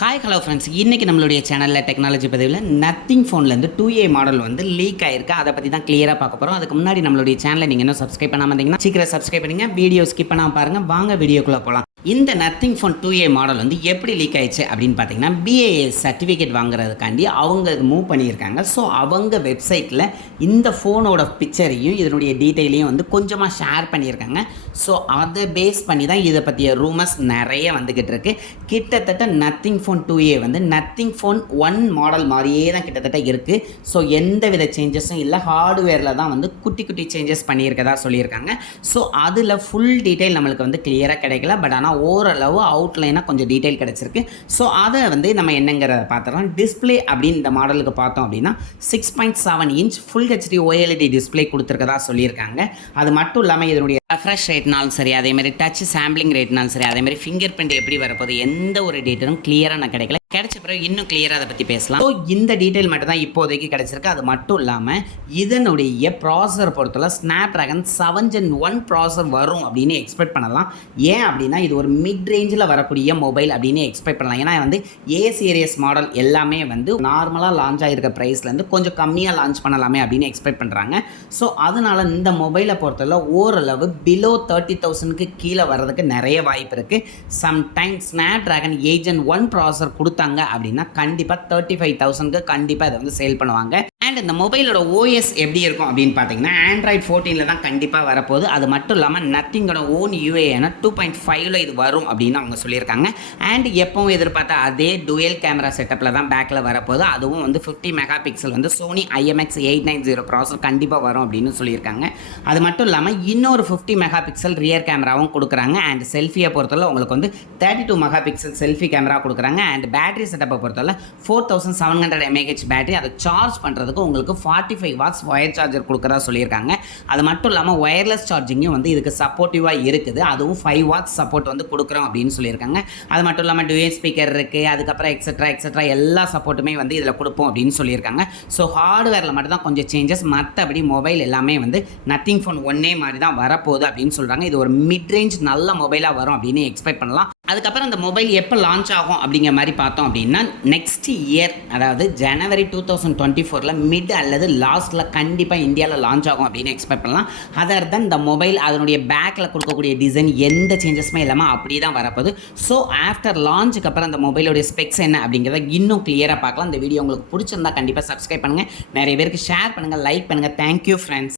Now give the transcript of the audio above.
Hi hello friends, இன்றைக்கி நம்மளுடைய சேனலில் டெக்னாலஜி பதிவில் நத்திங் ஃபோன்லேருந்து 2A மாடல் வந்து லீக் ஆயிருக்கு. அதை பற்றி தான் கிளியராக பார்க்க போகிறோம். அதுக்கு முன்னாடி நம்மளுடைய சேனலை நீங்கள் இன்னும் சப்ஸ்கிரைப் பண்ணாமல் இருந்தீங்கன்னா சீக்கிரம் சப்ஸ்கிரைப் பண்ணுங்க. வீடியோ ஸ்கிப் பண்ணாமல் பாருங்கள். வாங்க வீடியோக்குள்ளே போகலாம். இந்த நத்திங் ஃபோன் 2A மாடல் வந்து எப்படி லீக் ஆயிடுச்சு அப்படின்னு பார்த்தீங்கன்னா, BIS சர்டிஃபிகேட் வாங்குறதுக்காண்டி அவங்க மூவ் பண்ணியிருக்காங்க. ஸோ அவங்க வெப்சைட்டில் இந்த ஃபோனோட பிக்சரையும் இதனுடைய டீட்டெயிலையும் வந்து கொஞ்சமாக ஷேர் பண்ணியிருக்காங்க. ஸோ அதை பேஸ் பண்ணி தான் இதை பற்றிய ரூமர்ஸ் நிறைய வந்துக்கிட்டு இருக்கு. கிட்டத்தட்ட நத்திங் ஃபோன் 2A வந்து நத்திங் ஃபோன் 1 மாடல் மாதிரியே தான் கிட்டத்தட்ட இருக்குது. ஸோ எந்த வித சேஞ்சஸும் இல்லை. ஹார்ட்வேரில் தான் வந்து குட்டி குட்டி சேஞ்சஸ் பண்ணியிருக்கதா சொல்லியிருக்காங்க. ஸோ அதில் ஃபுல் டீட்டெயில் நம்மளுக்கு வந்து கிளியராக கிடைக்கல. பட் ஆனால் ஓரளவு அவுட்லைனாக கொஞ்சம் டீட்டெயில் கிடச்சிருக்கு. ஸோ அதை வந்து நம்ம என்னங்கிறத பார்த்துக்கலாம். டிஸ்பிளே அப்படின்னு இந்த மாடலுக்கு பார்த்தோம் அப்படின்னா 6.7 inch full HD OLED display கொடுத்துருக்கதா சொல்லியிருக்காங்க. அது மட்டும் இல்லாமல் இதனுடைய ரெஃப்ரெஷ் ரேட்னாலும் சரி, அதேமாதிரி டச் சாம்பிளிங் ரேட்னாலும் சரி, அதேமாதிரி ஃபிங்கர் பிரிண்ட் எப்படி வரப்போகுது எந்த ஒரு டீட்டெயிலும் கிளியராக நான் கிடைக்கல. கிடைச்ச பிறகு இன்னும் கிளியராக அதை பற்றி பேசலாம். ஸோ இந்த டீட்டெயில் மட்டும் தான் இப்போதைக்கு கிடைச்சிருக்கு. அது மட்டும் இல்லாமல் இதனுடைய ப்ராசஸர் பொறுத்தவரை ஸ்னாப்ட்ராகன் 7 Gen 1 ப்ராசஸர் வரும் அப்படின்னு எக்ஸ்பெக்ட் பண்ணலாம். ஏன் அப்படின்னா இது ஒரு மிட் ரேஞ்சில் வரக்கூடிய மொபைல் அப்படின்னு எக்ஸ்பெக்ட் பண்ணலாம். ஏன்னா வந்து A சீரியஸ் மாடல் எல்லாமே வந்து நார்மலாக லான்ச் ஆகிருக்க ப்ரைஸ்லேருந்து கொஞ்சம் கம்மியாக லான்ச் பண்ணலாமே அப்படின்னு எக்ஸ்பெக்ட் பண்ணுறாங்க. ஸோ அதனால் இந்த மொபைலை பொறுத்தவரை ஓரளவு பிலோ 30,000க்கு கீழே வர்றதுக்கு நிறைய வாய்ப்பு இருக்குது. சம்டைம் ஸ்னாப்ட்ராகன் 8 Gen 1 ப்ராசஸர் கொடுத்தாங்க அப்படின்னா கண்டிப்பாக 35,000க்கு கண்டிப்பாக இதை வந்து சேல் பண்ணுவாங்க. அண்ட் இந்த மொபைலோட OS எப்படி இருக்கும் அப்படின்னு பார்த்தீங்கன்னா Android 14 தான் கண்டிப்பாக வரப்போகுது. அது மட்டும் இல்லாமல் நத்திங்கோட ஓன் UAன 2.5 இது வரும் அப்படின்னு அவங்க சொல்லியிருக்காங்க. அண்ட் எப்பவும் எதிர்பார்த்தா அதே டுயல் கேமரா செட்டப்பில் தான் பேக்கில் வரப்போகுது. அதுவும் வந்து 50 மெகா பிக்சல் வந்து Sony IMX 890 ப்ராசஸர் கண்டிப்பாக வரும் அப்படின்னு சொல்லியிருக்காங்க. அது மட்டும் இல்லாமல் இன்னொரு 50 மெகா பிக்சல் ரியர் கேமராவும் கொடுக்குறாங்க. அண்ட் செல்ஃபியை பொறுத்தவரை உங்களுக்கு வந்து 32 மெகா பிக்சல் செல்ஃபி கேமரா கொடுக்குறாங்க. அண்ட் பேட்டரி செட்டப்பை பொறுத்தவரை 4700 mAh பேட்டரி. அதை சார்ஜ் பண்ணுறதுக்கு உங்களுக்கு 45 வாட்ஸ் ஒயர் சார்ஜர் கொடுக்குறதா சொல்லியிருக்காங்க. அது மட்டும் இல்லாமல் ஒயர்லெஸ் சார்ஜிங்கும் வந்து இதுக்கு சப்போர்ட்டிவாக இருக்குது. அதுவும் 5 வாட்ஸ் சப்போர்ட் வந்து கொடுக்குறோம் அப்படின்னு சொல்லியிருக்காங்க. அது மட்டும் இல்லாமல் டுயல் ஸ்பீக்கர் இருக்குது. அதுக்கப்புறம் எக்ஸெட்ரா எல்லா சப்போர்ட்டுமே வந்து இதில் கொடுப்போம் அப்படின்னு சொல்லியிருக்காங்க. ஸோ ஹார்ட்வேரில் மட்டும் தான் கொஞ்சம் சேஞ்சஸ். மற்றபடி மொபைல் எல்லாமே வந்து நத்திங் ஃபோன் 1A மாதிரி தான் வரப்போகுது அப்படின்னு சொல்கிறாங்க. இது ஒரு மிட் ரேஞ்ச் நல்ல மொபைலாக வரும் அப்படின்னு எக்ஸ்பெக்ட் பண்ணலாம். அதுக்கப்புறம் இந்த மொபைல் எப்போ லான்ச் ஆகும் அப்படிங்கிற மாதிரி பார்த்தோம் அப்படின்னா நெக்ஸ்ட் இயர், அதாவது ஜனவரி 2024 மிட் அல்லது லாஸ்ட்டில் கண்டிப்பாக இந்தியாவில் லான்ச் ஆகும் அப்படின்னு எக்ஸ்பெக்ட் பண்ணலாம். அதர் தான் இந்த மொபைல் அதனுடைய பேக்கில் கொடுக்கக்கூடிய டிசைன் எந்த சேஞ்சஸுமே இல்லாமல் அப்படி தான் வரப்போகுது. ஸோ ஆஃப்டர் லான்ச்சுக்கு அப்புறம் அந்த மொபைலோடைய ஸ்பெக்ஸ் என்ன அப்படிங்கிறத இன்னும் கிளியராக பார்க்கலாம். இந்த வீடியோ உங்களுக்கு பிடிச்சிருந்தா கண்டிப்பாக சப்ஸ்கிரைப் பண்ணுங்கள், நிறைய பேருக்கு ஷேர் பண்ணுங்கள், லைக் பண்ணுங்கள். Thank you friends.